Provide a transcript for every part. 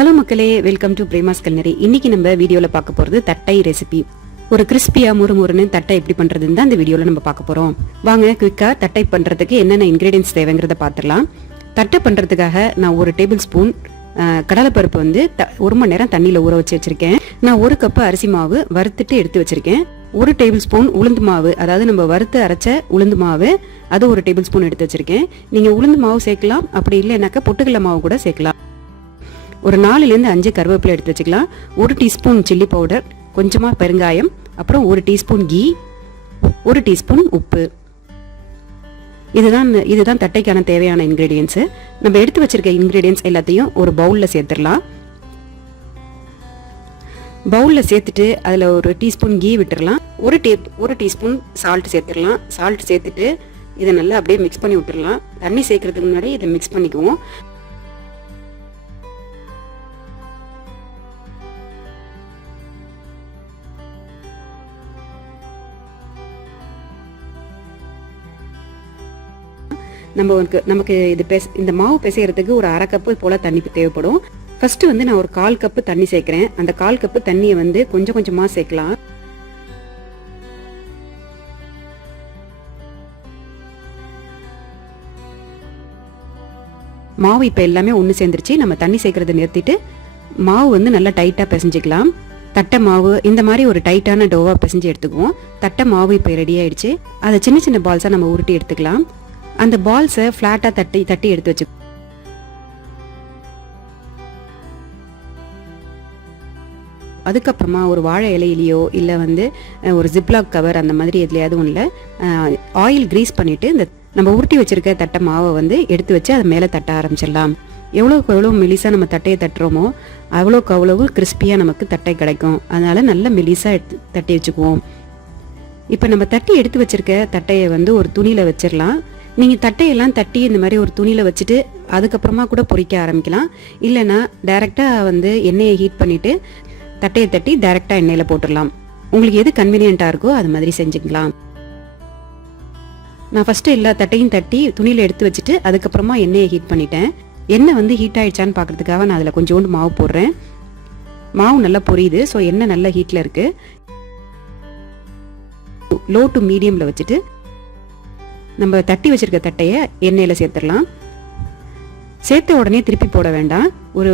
Hello மக்களே, welcome to Prema's Culinary. இன்னைக்கு நம்ம வீடியோல பார்க்க போறது தட்டை ரெசிபி. ஒரு கிறிஸ்பியா முறுமுறுன்னு தட்டை எப்படி பண்றதுன்னு தான் இந்த வீடியோல நம்ம பார்க்க போறோம். வாங்க குயிக்கா தட்டை பண்றதுக்கு என்னென்ன இன்கிரீடியன்ஸ் தேவைங்கிறத பார்த்துடலாம். தட்டை பண்றதுக்காக நான் 1 டேபிள் ஸ்பூன் கடலைப்பருப்பு வந்து 1 மணி நேரம் தண்ணியில ஊற வச்சு வச்சிருக்கேன். நான் 1 கப் அரிசி மாவு வறுத்துட்டு எடுத்து வச்சிருக்கேன். 1 டேபிள் ஸ்பூன் உளுந்து மாவு, அதாவது நம்ம வறுத்து அரைச்ச உளுந்து மாவு, அது 1 டேபிள் ஸ்பூன் எடுத்து வச்சிருக்கேன். நீங்க உளுந்து மாவு சேர்க்கலாம், அப்படி இல்லைனாக்கா பொட்டுக்கடலை மாவு கூட சேர்க்கலாம். ஒரு 4லேருந்து 5 கருவேப்பிலை எடுத்து வச்சுக்கலாம். 1 டீஸ்பூன் சில்லி பவுடர், கொஞ்சமாக பெருங்காயம், அப்புறம் 1 டீஸ்பூன் கீ, 1 டீஸ்பூன் உப்பு. இதுதான் தட்டைக்கான தேவையான இன்கிரீடியன்ஸு. நம்ம எடுத்து வச்சிருக்க இன்கிரீடியன்ஸ் எல்லாத்தையும் ஒரு பவுலில் சேர்த்துடலாம். பவுலில் சேர்த்துட்டு அதில் 1 டீஸ்பூன் கீ விட்டுடலாம். 1 டீஸ்பூன் சால்ட் சேர்த்துடலாம். சால்ட் சேர்த்துட்டு இதை நல்லா அப்படியே மிக்ஸ் பண்ணி விட்டுடலாம். தண்ணி சேர்க்கறதுக்கு முன்னாடி இதை மிக்ஸ் பண்ணிக்குவோம். நமக்கு இந்த மாவு பிசையறதுக்கு ஒரு 1/2 கப்பு போல தண்ணி தேவைப்படும். ஃபர்ஸ்ட் வந்து நான் ஒரு 1/4 கப்பு தண்ணி சேர்க்கிறேன். அந்த 1/4 கப்பு தண்ணியை வந்து கொஞ்சம் கொஞ்சமா சேர்க்கலாம். மாவு இப்ப எல்லாமே ஒன்று சேர்ந்துருச்சு. நம்ம தண்ணி சேர்க்கறதை நிறுத்திட்டு மாவு வந்து நல்லா டைட்டா பிசைஞ்சிக்கலாம். தட்டை மாவு இந்த மாதிரி ஒரு டைட்டான டோவா பிசைஞ்சு எடுத்துக்குவோம். தட்டை மாவு இப்போ ரெடி ஆயிடுச்சு. அதை சின்ன சின்ன பால்ஸா நம்ம உருட்டி எடுத்துக்கலாம். அந்த பால்ஸை ஃப்ளாட்டா தட்டி எடுத்து வச்சு அதுக்கப்புறமா ஒரு வாழை இலையிலையோ இல்லை வந்து ஒரு ஜிப்லாக் கவர் அந்த மாதிரி எதுலையாவது ஒன்றில் ஆயில் கிரீஸ் பண்ணிட்டு இந்த நம்ம உருட்டி வச்சிருக்க தட்டை மாவை வந்து எடுத்து வச்சு அதை மேலே தட்ட ஆரம்பிச்சிடலாம். எவ்வளோக்கு எவ்வளோ மெலிசாக நம்ம தட்டையை தட்டுறோமோ அவ்வளோக்கு அவ்வளவு கிறிஸ்பியாக நமக்கு தட்டை கிடைக்கும். அதனால நல்ல மெலிசாக தட்டி வச்சுக்குவோம். இப்போ நம்ம தட்டி எடுத்து வச்சிருக்க தட்டையை வந்து ஒரு துணியில் வச்சிடலாம். நீங்கள் தட்டையெல்லாம் தட்டி இந்த மாதிரி ஒரு துணியில் வச்சுட்டு அதுக்கப்புறமா கூட பொரிக்க ஆரம்பிக்கலாம். இல்லைன்னா டைரெக்டாக வந்து எண்ணெயை ஹீட் பண்ணிவிட்டு தட்டையை தட்டி டைரெக்டாக எண்ணெயில் போட்டுடலாம். உங்களுக்கு எது கன்வீனியண்ட்டாக இருக்கோ அது மாதிரி செஞ்சுக்கலாம். நான் ஃபஸ்ட்டு எல்லா தட்டையும் தட்டி துணியில் எடுத்து வச்சுட்டு அதுக்கப்புறமா எண்ணெயை ஹீட் பண்ணிட்டேன். எண்ணெய் வந்து ஹீட் ஆகிடுச்சான்னு பார்க்குறதுக்காக நான் அதில் கொஞ்சோண்டு மாவு போடுறேன். மாவு நல்லா பொரியுது. ஸோ எண்ணெய் நல்லா ஹீட்டில் இருக்குது. லோ டு மீடியமில் வச்சுட்டு நம்ம தட்டி வச்சிருக்க தட்டையை எண்ணெயில் சேர்த்துடலாம். சேர்த்த உடனே திருப்பி போட வேண்டாம். ஒரு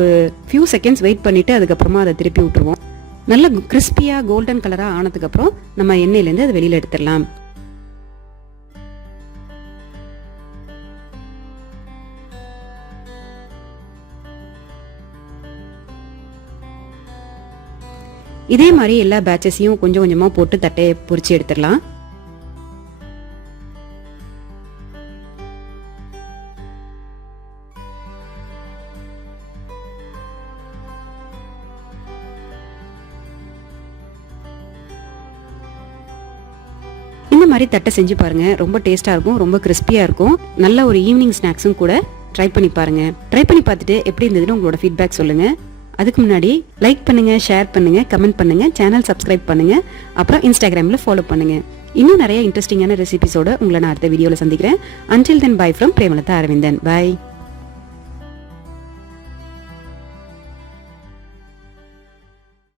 ஃபியூ செகண்ட்ஸ் வெயிட் பண்ணிட்டு அதுக்கப்புறமா அதை திருப்பி விட்டுருவோம். நல்ல கிறிஸ்பியா கோல்டன் கலரா ஆனதுக்கு அப்புறம் நம்ம எண்ணெயிலேருந்து அதை வெளியில எடுத்துடலாம். இதே மாதிரி எல்லா பேட்சஸையும் கொஞ்சம் கொஞ்சமா போட்டு தட்டையை பொரிச்சு எடுத்துடலாம். இந்த மாதிரி தட்டை செஞ்சு பாருங்க. ரொம்ப டேஸ்டா இருக்கும், ரொம்ப கிறிஸ்பியா இருக்கும். நல்ல ஒரு ஈவினிங் ஸ்நாக்ஸும் கூட. ட்ரை பண்ணி பாருங்க. ட்ரை பண்ணி பார்த்துட்டு எப்படி இருந்ததுன்னு உங்களோட ஃபீட்பேக் சொல்லுங்க. அதுக்கு முன்னாடி லைக் பண்ணுங்க, ஷேர் பண்ணுங்க, கமெண்ட் பண்ணுங்க, சேனல் சப்ஸ்கிரைப் பண்ணுங்க, அப்புறம் இன்ஸ்டாகிராம்ல ஃபாலோ பண்ணுங்க. இன்னும் நிறைய இன்ட்ரெஸ்டிங்கான ரெசிபிஸோட உங்களை நான் அடுத்த வீடியோல சந்திக்கிறேன். Until then, bye from Prema Arvindan. Bye.